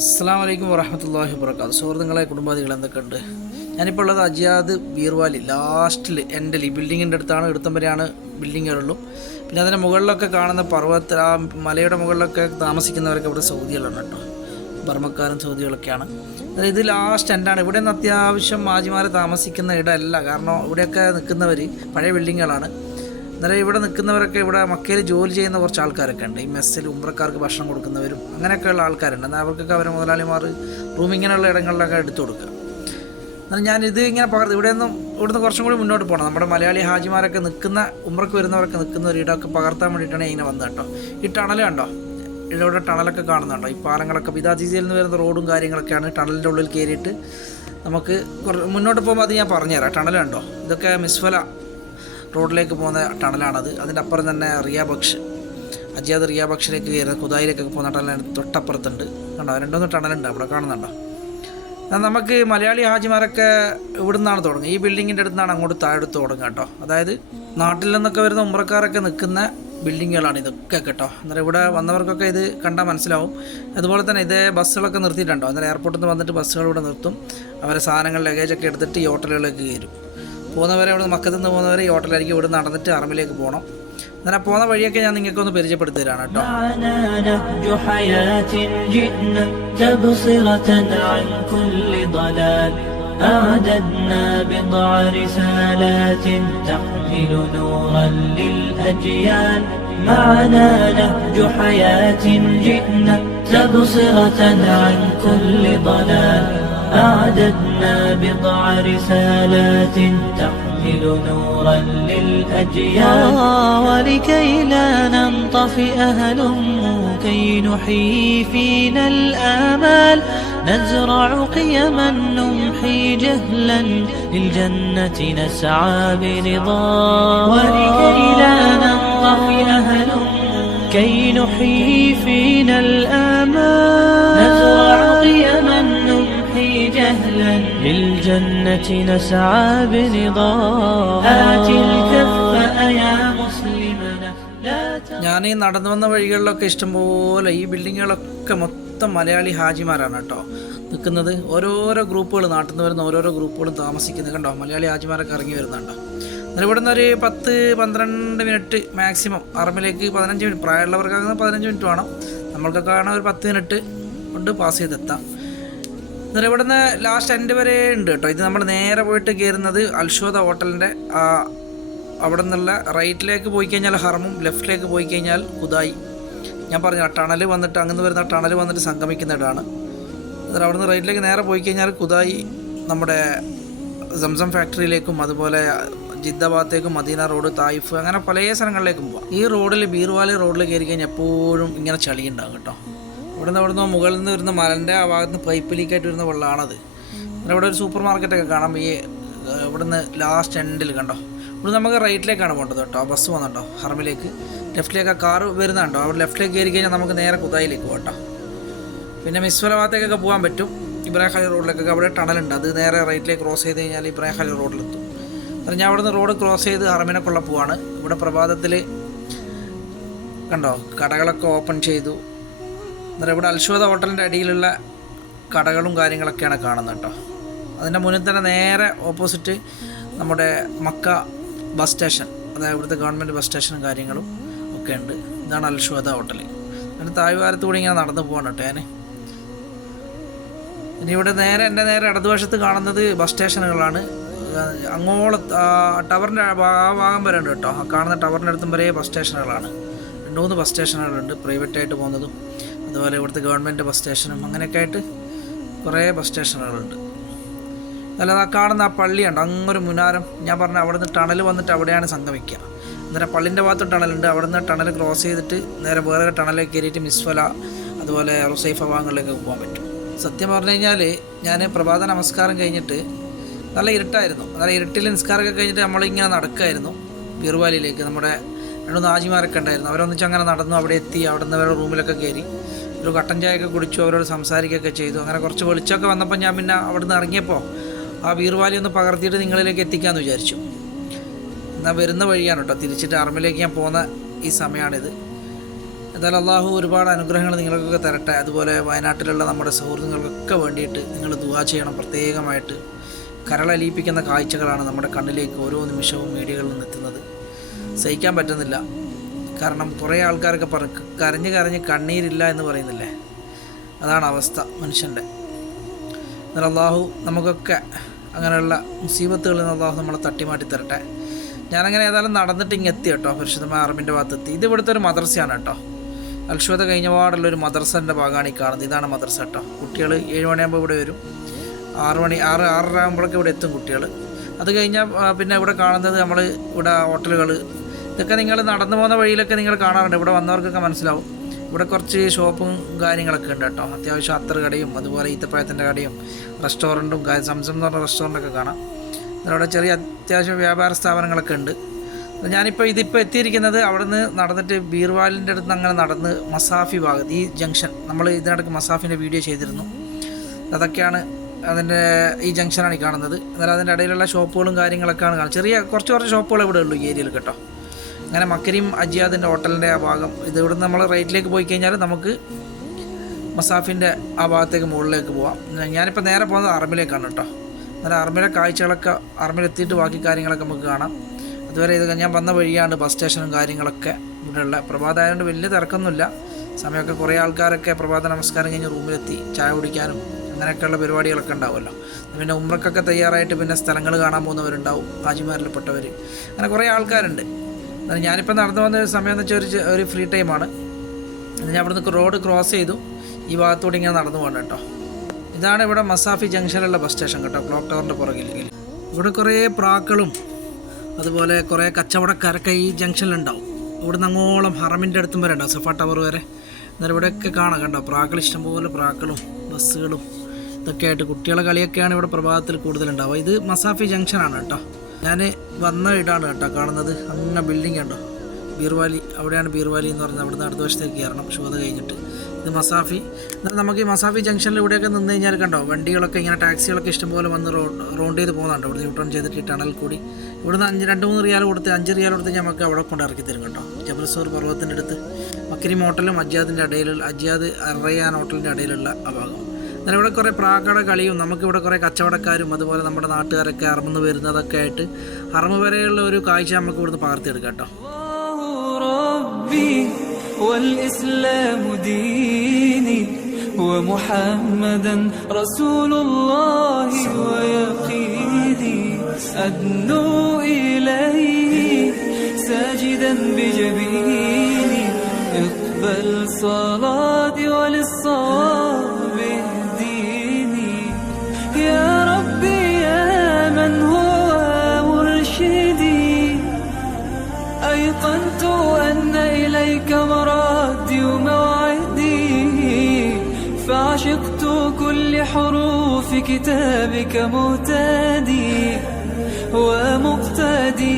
അസ്സലാമു അലൈക്കും വറഹ്മത്തുള്ളാഹി വബറകാതുഹു. സുഹൃത്തുക്കളെ, കുടുംബാദികൾ, എന്തൊക്കെയുണ്ട്? ഞാനിപ്പോൾ ഉള്ളത് അജിയാദ് ബീർവാലി ലാസ്റ്റിൽ എൻഡിൽ ഈ ബിൽഡിങ്ങിൻ്റെ അടുത്താണ്. എടുത്തം വരെയാണ് ബിൽഡിങ്ങുകളുള്ളൂ. പിന്നെ അതിൻ്റെ മുകളിലൊക്കെ കാണുന്ന പർവ്വത ആ മലയുടെ മുകളിലൊക്കെ താമസിക്കുന്നവരൊക്കെ ഇവിടെ സൗദികളുണ്ട് കേട്ടോ. ബർമ്മക്കാരും സൗദികളൊക്കെയാണ്. അതായത് ഇത് ലാസ്റ്റ് എൻഡാണ്. ഇവിടെ നിന്ന് അത്യാവശ്യം ഹാജിമാർ താമസിക്കുന്ന ഇടമല്ല. കാരണം ഇവിടെയൊക്കെ നിൽക്കുന്നവർ പഴയ ബിൽഡിങ്ങുകളാണ്. അന്നേരം ഇവിടെ നിൽക്കുന്നവരൊക്കെ ഇവിടെ മക്കയിൽ ജോലി ചെയ്യുന്ന കുറച്ച് ആൾക്കാരൊക്കെ ഉണ്ട്. ഈ മെസ്സിൽ ഉംറക്കാർക്ക് ഭക്ഷണം കൊടുക്കുന്നവരും അങ്ങനെയൊക്കെയുള്ള ആൾക്കാരുണ്ട്. എന്നാൽ അവർക്കൊക്കെ അവരെ മുതലാളിമാർ റൂം ഇങ്ങനെയുള്ള ഇടങ്ങളിലൊക്കെ എടുത്തു കൊടുക്കുക. എന്നാൽ ഞാനിത് ഇങ്ങനെ ഇവിടുന്ന് കുറച്ചും കൂടി മുന്നോട്ട് പോകണം. നമ്മുടെ മലയാളി ഹാജിമാരൊക്കെ നിൽക്കുന്ന ഉംറക്ക് വരുന്നവരൊക്കെ നിൽക്കുന്ന ഒരു ഇടമൊക്കെ പകർത്താൻ വേണ്ടിയിട്ടാണ് ഇങ്ങനെ വന്നത് കേട്ടോ. ഈ ടണൽ കണ്ടോ, ഇവിടെ ടണലൊക്കെ കാണുന്നുണ്ടോ? ഈ പാലങ്ങളൊക്കെ ബിദാജിയിൽ നിന്ന് വരുന്ന റോഡും കാര്യങ്ങളൊക്കെയാണ്. ടണലിൻ്റെ ഉള്ളിൽ കയറിയിട്ട് നമുക്ക് മുന്നോട്ട് പോകുമ്പോൾ അത് ഞാൻ പറഞ്ഞുതരാം. ടണൽ കണ്ടോ, ഇതൊക്കെ മിസ്ഫല റോഡിലേക്ക് പോകുന്ന ടണലാണത്. അതിൻ്റെ അപ്പുറം തന്നെ റിയാബക്ഷ്, അജിയാദ് റിയാബക്ഷിലേക്ക് കയറുന്ന കുദായിലേക്കൊക്കെ പോകുന്ന ടണൽ തൊട്ടപ്പുറത്തുണ്ട്. കണ്ടോ, രണ്ടൊന്ന് ടണലുണ്ട് അവിടെ കാണുന്നുണ്ടോ? നമുക്ക് മലയാളി ഹാജിമാരൊക്കെ ഇവിടെ നിന്നാണ് തുടങ്ങുക. ഈ ബിൽഡിങ്ങിൻ്റെ അടുത്ത് നിന്നാണ് അങ്ങോട്ട് താഴെടുത്ത് തുടങ്ങുക കേട്ടോ. അതായത് നാട്ടിൽ നിന്നൊക്കെ വരുന്ന ഉംറക്കാരൊക്കെ നിൽക്കുന്ന ബിൽഡിങ്ങുകളാണ് ഇതൊക്കെ കേട്ടോ. അന്നേരം ഇവിടെ വന്നവർക്കൊക്കെ ഇത് കണ്ടാൽ മനസ്സിലാവും. അതുപോലെ തന്നെ ഇതേ ബസ്സുകളൊക്കെ നിർത്തിയിട്ടുണ്ടോ? അന്നേരം എയർപോർട്ടിൽ നിന്ന് വന്നിട്ട് ബസ്സുകൾ ഇവിടെ നിർത്തും. അവരെ സാധനങ്ങൾ ലഗേജൊക്കെ എടുത്തിട്ട് ഈ ഹോട്ടലുകളിലേക്ക് കയറും. പോകുന്നവരെ ഇവിടെ മക്കത്തിൽ നിന്ന് പോകുന്നവരെ ഈ ഹോട്ടലായിരിക്കും ഇവിടെ നടന്നിട്ട് അറമിലേക്ക് പോകണം. അങ്ങനെ പോകുന്ന വഴിയൊക്കെ ഞാൻ നിങ്ങൾക്കൊന്ന് പരിചയപ്പെടുത്തി തരാണ് കേട്ടോ. أعددنا بضع رسالات تحمل نورا للأجيال معنا نهج حياة جئنا تبصرة عن كل ضلال أعددنا بضع رسالات تحمل نورا للأجيال ولكي لا ننطفئ هلموا كي نحيي فينا الآمال نزرع قيما نمحي جهلا للجنة نسعى برضا ولكي لا ننطفئ هلموا كي نحيي فينا الآمال نزرع قيما نمحي جهلا للجنة نسعى برضا آت الكف يا مسلمنا لا ഞാൻ ഈ നടന്നു വന്ന വഴികളിലൊക്കെ ഇഷ്ടംപോലെ ഈ ബിൽഡിങ്ങുകളൊക്കെ മൊത്തം മലയാളി ഹാജിമാരാണ് കേട്ടോ നിൽക്കുന്നത്. ഓരോരോ ഗ്രൂപ്പുകൾ, നാട്ടിൽ നിന്ന് വരുന്ന ഓരോരോ ഗ്രൂപ്പുകളും താമസിക്കുന്നത് കണ്ടോ. മലയാളി ഹാജിമാരൊക്കെ ഇറങ്ങി വരുന്നുണ്ടോ. എന്നാൽ ഇവിടെ നിന്ന് ഒരു 10-12 മിനിറ്റ് മാക്സിമം. അറമിലേക്ക് 15 മിനിറ്റ്, പ്രായമുള്ളവർക്കാകുന്ന 15 മിനിറ്റ് വേണം. നമ്മൾക്കൊക്കെ കാണാൻ ഒരു 10 മിനിറ്റ് കൊണ്ട് പാസ് ചെയ്തെത്താം. എന്നാൽ ഇവിടെ നിന്ന് ലാസ്റ്റ് എൻഡ് വരെ ഉണ്ട് കേട്ടോ. ഇത് നമ്മൾ നേരെ പോയിട്ട് കയറുന്നത് അൽഷോദ ഹോട്ടലിൻ്റെ അവിടെ നിന്നുള്ള റൈറ്റിലേക്ക് പോയി കഴിഞ്ഞാൽ ഹറമും, ലെഫ്റ്റിലേക്ക് പോയി കഴിഞ്ഞാൽ കുദായി. ഞാൻ പറഞ്ഞ ടണൽ വന്നിട്ട് അങ്ങനെ വരുന്ന ടണൽ വന്നിട്ട് സംഗമിക്കുന്ന ഇടമാണ്. എന്നിട്ട് അവിടെ നിന്ന് റൈറ്റിലേക്ക് നേരെ പോയി കഴിഞ്ഞാൽ കുദായി നമ്മുടെ സംസം ഫാക്ടറിയിലേക്കും അതുപോലെ ജിദ്ദ ഭാഗത്തേക്കും മദീന റോഡ്, തായിഫ്, അങ്ങനെ പല സ്ഥലങ്ങളിലേക്കും പോകാം. ഈ റോഡിൽ ബീർവാലി റോഡിൽ കയറി കഴിഞ്ഞാൽ എപ്പോഴും ഇങ്ങനെ ചളി ഉണ്ടാകും കേട്ടോ. ഇവിടുന്ന് മുകളിൽ നിന്ന് വരുന്ന മലൻ്റെ ആ ഭാഗത്ത് നിന്ന് പൈപ്പ് ലീക്കായിട്ട് വരുന്ന വെള്ളമാണത്. പിന്നെ ഇവിടെ ഒരു സൂപ്പർ മാർക്കറ്റൊക്കെ കാണാം. ഈ ഇവിടുന്ന് ലാസ്റ്റ് എൻഡിൽ കണ്ടോ. ഇവിടെ നമുക്ക് റൈറ്റിലേക്കാണ് പോകേണ്ടത് കേട്ടോ. ആ ബസ് വന്നിട്ടോ ഹറമിലേക്ക്. ലെഫ്റ്റിലേക്ക് ആ കാറ് വരുന്നുണ്ടോ. അവിടെ ലെഫ്റ്റിലേക്ക് കയറി കഴിഞ്ഞാൽ നമുക്ക് നേരെ കുദായിലേക്ക് പോകട്ടോ. പിന്നെ മിസ്വല ഭാഗത്തേക്കൊക്കെ പോകാൻ പറ്റും. ഇബ്രാഹിം ഖലീൽ റോഡിലേക്കൊക്കെ അവിടെ ടണലുണ്ട്. അത് നേരെ റൈറ്റിലേക്ക് ക്രോസ് ചെയ്ത് കഴിഞ്ഞാൽ ഇബ്രാഹിം ഖലീൽ റോഡിലെത്തും. അത് ഞാൻ അവിടെ നിന്ന് റോഡ് ക്രോസ് ചെയ്ത് ഹറമിനെക്കുള്ള പോവാണ്. ഇവിടെ പ്രഭാതത്തിൽ കണ്ടോ കടകളൊക്കെ ഓപ്പൺ ചെയ്തു. അന്നേരം ഇവിടെ അൽഷോദ ഹോട്ടലിൻ്റെ അടിയിലുള്ള കടകളും കാര്യങ്ങളൊക്കെയാണ് കാണുന്നത് കേട്ടോ. അതിൻ്റെ മുന്നിൽ തന്നെ നേരെ ഓപ്പോസിറ്റ് നമ്മുടെ മക്ക ബസ് സ്റ്റേഷൻ, അതായത് ഇവിടുത്തെ ഗവൺമെൻറ് ബസ് സ്റ്റേഷനും കാര്യങ്ങളും ഒക്കെ ഉണ്ട്. ഇതാണ് അൽഷോദ ഹോട്ടൽ. അതിന് താഴ്വാരത്തുകൂടി ഇങ്ങനെ നടന്നു പോകണം കേട്ടോ ഞാൻ. ഇനി ഇവിടെ എൻ്റെ നേരെ ഇടതുവശത്ത് കാണുന്നത് ബസ് സ്റ്റേഷനുകളാണ്. അങ്ങോളം ടവറിൻ്റെ ആ ഭാഗം വരെ ഉണ്ട് കേട്ടോ. ആ കാണുന്ന ടവറിൻ്റെ അടുത്തും വരെ ബസ് സ്റ്റേഷനുകളാണ്. 2-3 ബസ് സ്റ്റേഷനുകളുണ്ട്, പ്രൈവറ്റായിട്ട് പോകുന്നതും അതുപോലെ ഇവിടുത്തെ ഗവൺമെൻറ് ബസ് സ്റ്റേഷനും അങ്ങനെയൊക്കെ ആയിട്ട് കുറേ ബസ് സ്റ്റേഷനുകളുണ്ട്. അല്ലാതെ ആ കാണുന്ന ആ പള്ളിയുണ്ട്, അങ്ങൊരു മുനാരം. ഞാൻ പറഞ്ഞ അവിടെ നിന്ന് ടണൽ വന്നിട്ട് അവിടെയാണ് സംഗമിക്കുക. അന്നേരം പള്ളിൻ്റെ ഭാഗത്തും ടണലുണ്ട്. അവിടെ നിന്ന് ടണൽ ക്രോസ് ചെയ്തിട്ട് നേരെ വേറെ ടണലിലേക്ക് കയറിയിട്ട് മിസ്ഫല അതുപോലെ റുസൈഫ ഭാഗങ്ങളിലേക്ക് പോകാൻ പറ്റും. സത്യം പറഞ്ഞു കഴിഞ്ഞാൽ ഞാൻ പ്രഭാത നമസ്കാരം കഴിഞ്ഞിട്ട് നല്ല ഇരുട്ടായിരുന്നു. നല്ല ഇരുട്ടിൽ നിസ്കാരമൊക്കെ കഴിഞ്ഞിട്ട് നമ്മളിങ്ങനെ നടക്കുമായിരുന്നു ബീർവാലിയിലേക്ക്. നമ്മുടെ 2 ഹാജിമാരൊക്കെ ഉണ്ടായിരുന്നു. അവരൊന്നിച്ച് അങ്ങനെ നടന്നു. അവിടെ എത്തി. അവിടെ നിന്ന് അവരുടെ റൂമിലൊക്കെ കയറി ഒരു കട്ടൻ ചായയൊക്കെ കുടിച്ചു. അവരോട് സംസാരിക്കുകയൊക്കെ ചെയ്തു. അങ്ങനെ കുറച്ച് വെളിച്ചമൊക്കെ വന്നപ്പോൾ ഞാൻ പിന്നെ അവിടെ നിന്ന് ഇറങ്ങിയപ്പോൾ ആ ബീർവാലി ഒന്ന് പകർത്തിയിട്ട് നിങ്ങളിലേക്ക് എത്തിക്കാമെന്ന് വിചാരിച്ചു. എന്നാൽ വരുന്ന വഴിയാണ് കേട്ടോ. തിരിച്ചിട്ട് അറമിലേക്ക് ഞാൻ പോകുന്ന ഈ സമയമാണിത്. എന്തായാലും അള്ളാഹു ഒരുപാട് അനുഗ്രഹങ്ങൾ നിങ്ങൾക്കൊക്കെ തരട്ടെ. അതുപോലെ വയനാട്ടിലുള്ള നമ്മുടെ സുഹൃത്തുക്കൾക്കൊക്കെ വേണ്ടിയിട്ട് നിങ്ങൾ ദുആ ചെയ്യണം. പ്രത്യേകമായിട്ട് കരളലിയിപ്പിക്കുന്ന കാഴ്ചകളാണ് നമ്മുടെ കണ്ണിലേക്ക് ഓരോ നിമിഷവും മീഡിയകളിൽ നിന്ന് എത്തുന്നത്. സഹിക്കാൻ പറ്റുന്നില്ല. കാരണം കുറേ ആൾക്കാരൊക്കെ കരഞ്ഞ് കണ്ണീരില്ല എന്ന് പറയുന്നില്ലേ, അതാണ് അവസ്ഥ മനുഷ്യൻ്റെ. എന്നാൽ അള്ളാഹു നമുക്കൊക്കെ അങ്ങനെയുള്ള മുസീബത്തുകളിൽ നിന്ന് അള്ളാഹു നമ്മളെ തട്ടിമാറ്റി തരട്ടെ. ഞാനങ്ങനെ ഏതായാലും നടന്നിട്ട് ഇങ്ങെത്തി കേട്ടോ, പരിശുദ്ധമായ അറബിൻ്റെ ഭാഗത്തെത്തി. ഇത് ഇവിടുത്തെ ഒരു മദ്രസയാണ് കേട്ടോ. അൽഷുവത കഴിഞ്ഞ പാടുള്ളൊരു മദ്രസൻ്റെ ഭാഗമാണ് ഈ കാണുന്നത്. ഇതാണ് മദ്രസ കേട്ടോ. കുട്ടികൾ 7 മണിയാകുമ്പോൾ ഇവിടെ വരും. 6 ആകുമ്പോഴൊക്കെ ഇവിടെ എത്തും കുട്ടികൾ. അത് കഴിഞ്ഞാൽ പിന്നെ ഇവിടെ കാണുന്നത് നമ്മൾ ഇവിടെ ഹോട്ടലുകൾ, ഇതൊക്കെ നിങ്ങൾ നടന്നു പോകുന്ന വഴിയിലൊക്കെ നിങ്ങൾ കാണാറുണ്ട്. ഇവിടെ വന്നവർക്കൊക്കെ മനസ്സിലാവും. ഇവിടെ കുറച്ച് ഷോപ്പും കാര്യങ്ങളൊക്കെ ഉണ്ട് കേട്ടോ. അത്യാവശ്യം അത്തർ കടയും അതുപോലെ ഈത്തപ്പഴത്തിൻ്റെ കടയും റെസ്റ്റോറൻറ്റും സംസം എന്ന് പറഞ്ഞ റെസ്റ്റോറൻറ്റൊക്കെ കാണാം. അവിടെ ചെറിയ അത്യാവശ്യം വ്യാപാര സ്ഥാപനങ്ങളൊക്കെ ഉണ്ട്. ഞാനിപ്പോൾ എത്തിയിരിക്കുന്നത് അവിടെ നിന്ന് നടന്നിട്ട് ബീർവാലിൻ്റെ അടുത്ത് അങ്ങനെ നടന്ന് മസാഫി ഭാഗത്ത് ഈ ജംഗ്ഷൻ, നമ്മൾ ഇതിനിടയ്ക്ക് മസാഫിൻ്റെ വീഡിയോ ചെയ്തിരുന്നു. അതൊക്കെയാണ് അതിൻ്റെ ഈ ജംഗ്ഷനാണ് ഈ കാണുന്നത്. എന്നാൽ അതിൻ്റെ ഇടയിലുള്ള ഷോപ്പുകളും കാര്യങ്ങളൊക്കെയാണ് കാണുന്നത്. കുറച്ച് ഷോപ്പുകൾ ഇവിടെ ഉള്ളൂ ഈ ഏരിയയിൽ കേട്ടോ. അങ്ങനെ മക്കരിം അജിയാദിൻ്റെ ഹോട്ടലിൻ്റെ ആ ഭാഗം, ഇത് ഇവിടുന്ന് നമ്മൾ റൈറ്റിലേക്ക് പോയി കഴിഞ്ഞാൽ നമുക്ക് മസാഫിൻ്റെ ആ ഭാഗത്തേക്ക് മുകളിലേക്ക് പോവാം. ഞാനിപ്പോൾ നേരെ പോകുന്നത് അറബിലേക്കാണ് കേട്ടോ. എന്നാൽ അറബിലെ കാഴ്ചകളൊക്കെ അറബിലെത്തിയിട്ട് ബാക്കി കാര്യങ്ങളൊക്കെ നമുക്ക് കാണാം. അതുവരെ ഇത് ഞാൻ വന്ന വഴിയാണ് ബസ് സ്റ്റേഷനും കാര്യങ്ങളൊക്കെ ഇവിടെയുള്ള. പ്രഭാതമായതുകൊണ്ട് വലിയ തിരക്കൊന്നുമില്ല. സമയമൊക്കെ കുറേ ആൾക്കാരൊക്കെ പ്രഭാത നമസ്കാരം കഴിഞ്ഞ് റൂമിലെത്തി ചായ കുടിക്കാനും അങ്ങനെയൊക്കെയുള്ള പരിപാടികളൊക്കെ ഉണ്ടാവുമല്ലോ. പിന്നെ ഉംറക്കൊക്കെ തയ്യാറായിട്ട് പിന്നെ സ്ഥലങ്ങൾ കാണാൻ പോകുന്നവരുണ്ടാവും, ഹാജിമാരിൽപ്പെട്ടവർ, അങ്ങനെ കുറേ ആൾക്കാരുണ്ട്. ഞാനിപ്പോൾ നടന്നു വന്ന സമയം എന്ന് വെച്ചാൽ ഒരു ഫ്രീ ടൈമാണ്. ഞാൻ അവിടെ നിന്ന് റോഡ് ക്രോസ് ചെയ്തു ഈ ഭാഗത്തോടെ ഇങ്ങനെ നടന്നു പോകണം കേട്ടോ. ഇതാണ് ഇവിടെ മസാഫി ജംഗ്ഷനിലുള്ള ബസ് സ്റ്റേഷൻ കേട്ടോ, ക്ലോക്ക് ടവറിൻ്റെ പുറകിൽ. ഇവിടെ കുറേ പ്രാക്കളും അതുപോലെ കുറേ കച്ചവടക്കാരൊക്കെ ഈ ജംഗ്ഷനിലുണ്ടാവും. ഇവിടുന്ന് അങ്ങോളം ഹറമിൻ്റെ അടുത്തും വരെ ഉണ്ടാവും, സഫ ടവർ വരെ. എന്നാൽ ഇവിടെയൊക്കെ കാണാം കണ്ടോ, പ്രാക്കൾ ഇഷ്ടംപോലെ പ്രാക്കളും ബസ്സുകളും ഇതൊക്കെ ആയിട്ട് കുട്ടികളെ കളിയൊക്കെയാണ് ഇവിടെ പ്രഭാതത്തിൽ കൂടുതലുണ്ടാവുക. ഇത് മസാഫി ജംഗ്ഷനാണ് കേട്ടോ. ഞാൻ വന്ന വീടാണ് കേട്ടോ കാണുന്നത്. അങ്ങനെ ബിൽഡിംഗ് ഉണ്ടോ, ബീർവാലി, അവിടെയാണ് ബീർവാലി എന്ന് പറഞ്ഞാൽ. അവിടുന്ന് അടുത്ത വശത്തേക്ക് കയറണം ശോധ കഴിഞ്ഞിട്ട്. ഇത് മസാഫി. എന്നാൽ നമുക്ക് ഈ മസാഫി ജംഗ്ഷനിൽ ഇവിടെയൊക്കെ നിന്ന് കഴിഞ്ഞാൽ കണ്ടോ വണ്ടികളൊക്കെ ഇങ്ങനെ ടാക്സികളൊക്കെ ഇഷ്ടംപോലെ വന്ന് റൗണ്ട് ചെയ്ത് പോകുന്നുണ്ട്. ഇവിടെ യൂട്ടേൺ ചെയ്തിട്ട് ഈ ടണൽ കൂടി ഇവിടുന്ന് 2-3 റിയാൽ കൊടുത്ത് 5 റിയാൽ കൊടുത്ത് നമുക്ക് അവിടെ കൊണ്ട് ഇറക്കി തരും കേട്ടോ. ജബൽസൂർ പർവ്വതത്തിൻ്റെ അടുത്ത് മക്കരിം ഹോട്ടലും അജിയാദിൻ്റെ ഇടയിലുള്ള അജിയാദ് അറയാൻ ഹോട്ടലിൻ്റെ ഇടയിലുള്ള ആ ഭാഗം. എന്നാൽ ഇവിടെ കുറേ പ്രാക്കട കളിയും നമുക്കിവിടെ കുറേ കച്ചവടക്കാരും അതുപോലെ നമ്മുടെ നാട്ടുകാരൊക്കെ അറമെന്ന് വരുന്നതൊക്കെ ആയിട്ട് അറമ വരെയുള്ള ഒരു കാഴ്ച നമുക്ക് ഇവിടുന്ന് പകർത്തിയെടുക്കാം കേട്ടോ. والإسلام ديني ومحمدا رسول الله ويقيني أدنو إليه ساجدا بجبيني اقبل صلاتي وللصواب اهديني يا ربي يا من هو مرشدي أيقنت أن إليك مرادي وموعدي فعشقت كل حروف كتابك مهتدي ومقتدي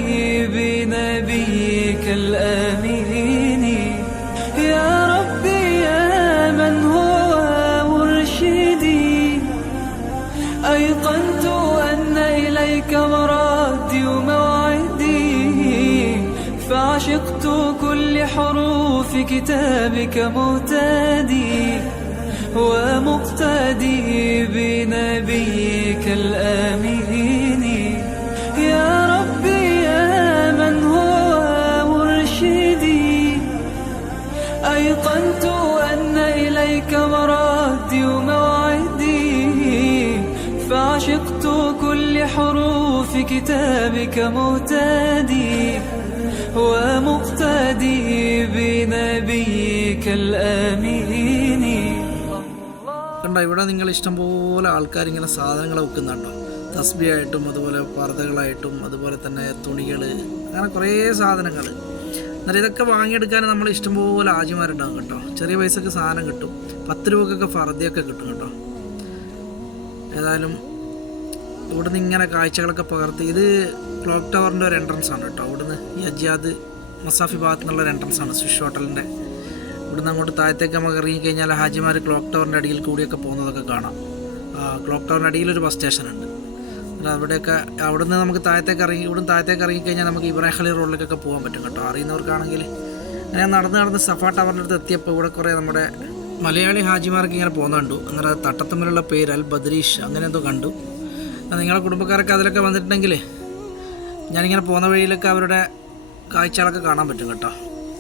بنبيك الآمين يا ربي يا من هو مرشدي أيقنت أن إليك مرادي وموعدي فعشقت كل حروف كتابك مهتدي ومقتدي بنبيك الآمين يا ربي يا من هو مرشدي أيقنت أن إليك مرادي وموعدي فعشقت كل حروف كتابك مهتدي ومقتدي بنبيك الآمين. കണ്ടോ ഇവിടെ നിങ്ങൾ ഇഷ്ടംപോലെ ആൾക്കാരിങ്ങനെ സാധനങ്ങൾ വെക്കുന്നുണ്ടോ, തസ്ബിയായിട്ടും അതുപോലെ പർദ്ദകളായിട്ടും അതുപോലെ തന്നെ തുണികൾ, അങ്ങനെ കുറേ സാധനങ്ങൾ. എന്നാൽ ഇതൊക്കെ വാങ്ങിയെടുക്കാൻ നമ്മൾ ഇഷ്ടംപോലെ ആജിമാരുണ്ടാകും കേട്ടോ. ചെറിയ പൈസക്ക് സാധനം കിട്ടും. 10 രൂപക്കൊക്കെ ഫർദയൊക്കെ കിട്ടും കേട്ടോ. ഏതായാലും ഇവിടുന്ന് ഇങ്ങനെ കാഴ്ചകളൊക്കെ പകർത്തി. ഇത് ക്ലോക്ക് ടവറിൻ്റെ ഒരു എൻട്രൻസ് ആണ് കേട്ടോ. ഇവിടുന്ന് ഈ അജിയാദ് മസാഫി ഭാഗത്തു നിന്നുള്ള ഒരു എൻട്രൻസ് ആണ് സ്വിഷ് ഹോട്ടലിൻ്റെ. ഇവിടുന്ന് അങ്ങോട്ട് താഴത്തേക്ക് നമുക്ക് ഇറങ്ങിക്കഴിഞ്ഞാൽ ഹാജിമാർ ക്ലോക്ക് ടവറിൻ്റെ അടിയിൽ കൂടിയൊക്കെ പോകുന്നതൊക്കെ കാണാം. ക്ലോക്ക് ടവറിൻ്റെ അടിയിലൊരു ബസ് സ്റ്റേഷനുണ്ട്. അവിടെയൊക്കെ അവിടുന്ന് നമുക്ക് ഇവിടുന്ന് താഴത്തേക്ക് ഇറങ്ങിക്കഴിഞ്ഞാൽ നമുക്ക് ഇബ്രാഹിം ഖലീൽ റോഡിലേക്കൊക്കെ പോകാൻ പറ്റും കേട്ടോ. അറിയുന്നവർക്കാണെങ്കിൽ അങ്ങനെ നടന്ന് സഫ ടവറിൻ്റെ അടുത്ത് എത്തിയപ്പോൾ ഇവിടെ കുറേ നമ്മുടെ മലയാളി ഹാജിമാർക്ക് ഇങ്ങനെ പോകുന്ന കണ്ടു. അന്നേരം തട്ടത്തമ്മിലുള്ള പേര് അൽ ബദ്രീഷ് അങ്ങനെ എന്തോ കണ്ടു. നിങ്ങളെ കുടുംബക്കാരൊക്കെ അതിലൊക്കെ വന്നിട്ടുണ്ടെങ്കിൽ ഞാനിങ്ങനെ പോകുന്ന വഴിയിലൊക്കെ അവരുടെ കാഴ്ചകളൊക്കെ കാണാൻ പറ്റും കേട്ടോ.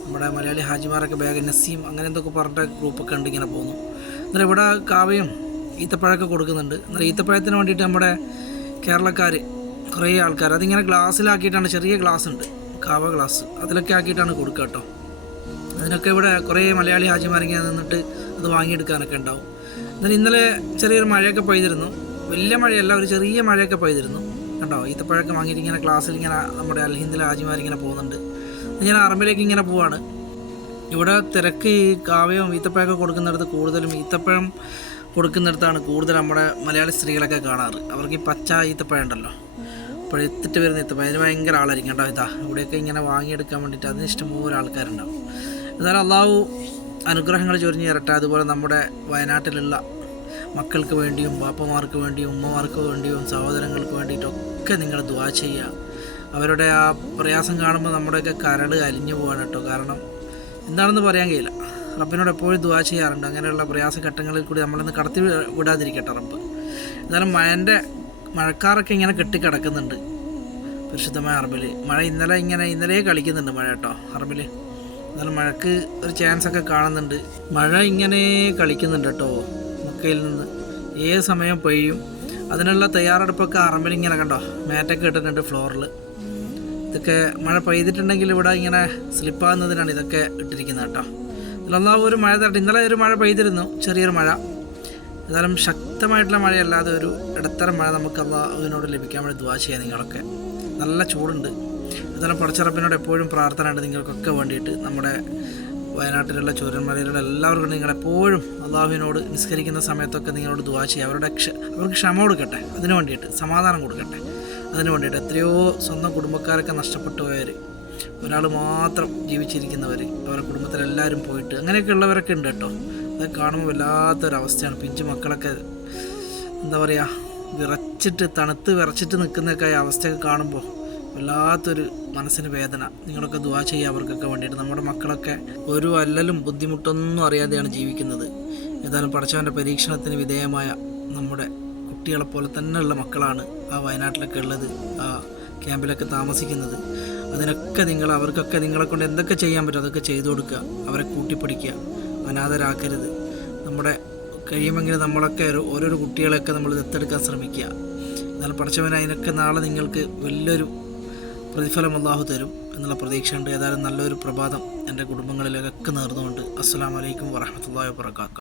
നമ്മുടെ മലയാളി ഹാജിമാരൊക്കെ ബാഗ് നസീം അങ്ങനെ എന്തൊക്കെ പറഞ്ഞിട്ട് ഗ്രൂപ്പൊക്കെ ഉണ്ട് ഇങ്ങനെ പോകുന്നു. അന്നേരം ഇവിടെ കാവയും ഈത്തപ്പഴമൊക്കെ കൊടുക്കുന്നുണ്ട്. അന്നേരം ഈത്തപ്പഴത്തിന് വേണ്ടിയിട്ട് നമ്മുടെ കേരളക്കാർ കുറേ ആൾക്കാർ അതിങ്ങനെ ഗ്ലാസ്സിലാക്കിയിട്ടാണ്, ചെറിയ ഗ്ലാസ് ഉണ്ട്, കാവ ഗ്ലാസ്, അതിലൊക്കെ ആക്കിയിട്ടാണ് കൊടുക്കുക കേട്ടോ. അതിനൊക്കെ ഇവിടെ കുറേ മലയാളി ഹാജിമാരിങ്ങനെ നിന്നിട്ട് അത് വാങ്ങിയെടുക്കാനൊക്കെ ഉണ്ടാവും. എന്നാൽ ഇന്നലെ ചെറിയൊരു മഴയൊക്കെ പെയ്തിരുന്നു, വലിയ മഴയല്ല, ഒരു ചെറിയ മഴയൊക്കെ പെയ്തിരുന്നു കണ്ടോ. ഈത്തപ്പഴമൊക്കെ വാങ്ങിയിട്ട് ഇങ്ങനെ ക്ലാസ്സിൽ ഇങ്ങനെ നമ്മുടെ അൽഹിന്ദിലെ ഹാജിമാരിങ്ങനെ പോകുന്നുണ്ട്. ഞാൻ അറബിലേക്ക് ഇങ്ങനെ പോവാണ്. ഇവിടെ തിരക്ക് ഈ കാവയും ഈത്തപ്പഴമൊക്കെ കൊടുക്കുന്നിടത്ത് കൂടുതലും ഈത്തപ്പഴം കൊടുക്കുന്നിടത്താണ് കൂടുതൽ നമ്മുടെ മലയാളി സ്ത്രീകളൊക്കെ കാണാറ്. അവർക്ക് ഈ പച്ച ഈത്തപ്പഴം ഉണ്ടല്ലോ, പഴുത്തിട്ട് വരുന്ന ഈത്തപ്പഴം, അതിന് ഭയങ്കര ആളായിരിക്കും കേട്ടോ. ഇതാ ഇവിടെയൊക്കെ ഇങ്ങനെ വാങ്ങിയെടുക്കാൻ വേണ്ടിയിട്ട് അതിന് ഇഷ്ടംപോലെ ആൾക്കാരുണ്ടാവും. എന്നാലും അള്ളാഹു അനുഗ്രഹങ്ങൾ ചൊരിഞ്ഞ് തരട്ടെ. അതുപോലെ നമ്മുടെ വയനാട്ടിലുള്ള മക്കൾക്ക് വേണ്ടിയും ബാപ്പമാർക്ക് വേണ്ടിയും ഉമ്മമാർക്ക് വേണ്ടിയും സഹോദരങ്ങൾക്ക് വേണ്ടിയിട്ടൊക്കെ നിങ്ങൾ ദുആ ചെയ്യുക. അവരുടെ ആ പ്രയാസം കാണുമ്പോൾ നമ്മുടെയൊക്കെ കരട് അലിഞ്ഞു പോകാണ് കേട്ടോ. കാരണം എന്താണെന്ന് പറയാൻ കഴിയില്ല. റബ്ബിനോട് എപ്പോഴും ദുആ ചെയ്യാറുണ്ട്. അങ്ങനെയുള്ള പ്രയാസഘട്ടങ്ങളിൽ കൂടി നമ്മളിന്ന് കടത്തി വിടാതിരിക്കട്ടെ റബ്ബ്. എന്നാലും മഴക്കാറൊക്കെ ഇങ്ങനെ കെട്ടിക്കിടക്കുന്നുണ്ട് പരിശുദ്ധമായ അറബിൽ. മഴ ഇന്നലെ കളിക്കുന്നുണ്ട് മഴ കേട്ടോ അറബിൽ. എന്നാലും മഴക്ക് ഒരു ചാൻസൊക്കെ കാണുന്നുണ്ട്. മഴ ഇങ്ങനെ കളിക്കുന്നുണ്ട് കേട്ടോ മക്കയിൽ നിന്ന്. ഏത് സമയം പെയ്യും അതിനുള്ള തയ്യാറെടുപ്പൊക്കെ അറബിലിങ്ങനെ കണ്ടോ, മാറ്റൊക്കെ ഇട്ടിട്ടുണ്ട് ഫ്ലോറിൽ. ഇതൊക്കെ മഴ പെയ്തിട്ടുണ്ടെങ്കിൽ ഇവിടെ ഇങ്ങനെ സ്ലിപ്പാകുന്നതിനാണ് ഇതൊക്കെ ഇട്ടിരിക്കുന്നത് കേട്ടോ. ഇതിലൊന്നാമത് ഒരു മഴ തരട്ടെ. ഇന്നലെ ഒരു മഴ പെയ്തിരുന്നു, ചെറിയൊരു മഴ. എന്നാലും ശക്തമായിട്ടുള്ള മഴയല്ലാതെ ഒരു ഇടത്തരം മഴ നമുക്ക് അള്ളാഹുവിനോട് ലഭിക്കാൻ വേണ്ടി ദുആ ചെയ്യാം. നിങ്ങളൊക്കെ നല്ല ചൂടുണ്ട്. എന്നാലും പടച്ചറബിനോട് എപ്പോഴും പ്രാർത്ഥന ഉണ്ട് നിങ്ങൾക്കൊക്കെ വേണ്ടിയിട്ട്. നമ്മുടെ വയനാട്ടിലുള്ള ചൂരന്മലയിലുള്ള എല്ലാവർക്കും നിങ്ങളെപ്പോഴും അള്ളാഹുവിനോട് നിസ്കരിക്കുന്ന സമയത്തൊക്കെ നിങ്ങളോട് ദുആ ചെയ്യുക. അവർക്ക് ക്ഷമ കൊടുക്കട്ടെ, അതിനു വേണ്ടിയിട്ട് സമാധാനം കൊടുക്കട്ടെ. അതിനു വേണ്ടിയിട്ട് എത്രയോ സ്വന്തം കുടുംബക്കാരൊക്കെ നഷ്ടപ്പെട്ടു പോയവർ, ഒരാൾ മാത്രം ജീവിച്ചിരിക്കുന്നവർ, അവരുടെ കുടുംബത്തിലെല്ലാവരും പോയിട്ട് അങ്ങനെയൊക്കെ ഉള്ളവരൊക്കെ ഉണ്ട് കേട്ടോ. അതൊക്കെ കാണുമ്പോൾ വല്ലാത്തൊരവസ്ഥയാണ്. പിഞ്ചു മക്കളൊക്കെ എന്താ പറയുക, തണുത്ത് വിറച്ചിട്ട് നിൽക്കുന്നതൊക്കെ അവസ്ഥയൊക്കെ കാണുമ്പോൾ വല്ലാത്തൊരു മനസ്സിന് വേദന. നിങ്ങളൊക്കെ ദുആ ചെയ്യുക അവർക്കൊക്കെ വേണ്ടിയിട്ട്. നമ്മുടെ മക്കളൊക്കെ ഒരു അല്ലലും ബുദ്ധിമുട്ടൊന്നും അറിയാതെയാണ് ജീവിക്കുന്നത്. ഏതായാലും പടച്ചവൻ്റെ പരീക്ഷണത്തിന് വിധേയമായ നമ്മുടെ കുട്ടികളെപ്പോലെ തന്നെയുള്ള മക്കളാണ് ആ വയനാട്ടിലൊക്കെ ഉള്ളത്, ആ ക്യാമ്പിലൊക്കെ താമസിക്കുന്നത്. അതിനൊക്കെ അവർക്കൊക്കെ നിങ്ങളെ കൊണ്ട് എന്തൊക്കെ ചെയ്യാൻ പറ്റും അതൊക്കെ ചെയ്തു കൊടുക്കുക. അവരെ കൂട്ടിപ്പിടിക്കുക, അനാഥരാക്കരുത്. നമ്മുടെ കഴിയുമെങ്കിൽ നമ്മളൊക്കെ ഓരോരോ കുട്ടികളെയൊക്കെ നമ്മൾ ദത്തെടുക്കാൻ ശ്രമിക്കുക. എന്നാൽ പടച്ചവൻ അതിനൊക്കെ നാളെ നിങ്ങൾക്ക് വലിയൊരു പ്രതിഫലം അല്ലാഹു തരും എന്നുള്ള പ്രതീക്ഷയുണ്ട്. ഏതായാലും നല്ലൊരു പ്രഭാതം എൻ്റെ കുടുംബങ്ങളിലൊക്കെ നേർന്നുകൊണ്ട് അസ്സലാമു അലൈക്കും വറഹ്മത്തുള്ളാഹി വബറകാതുഹു.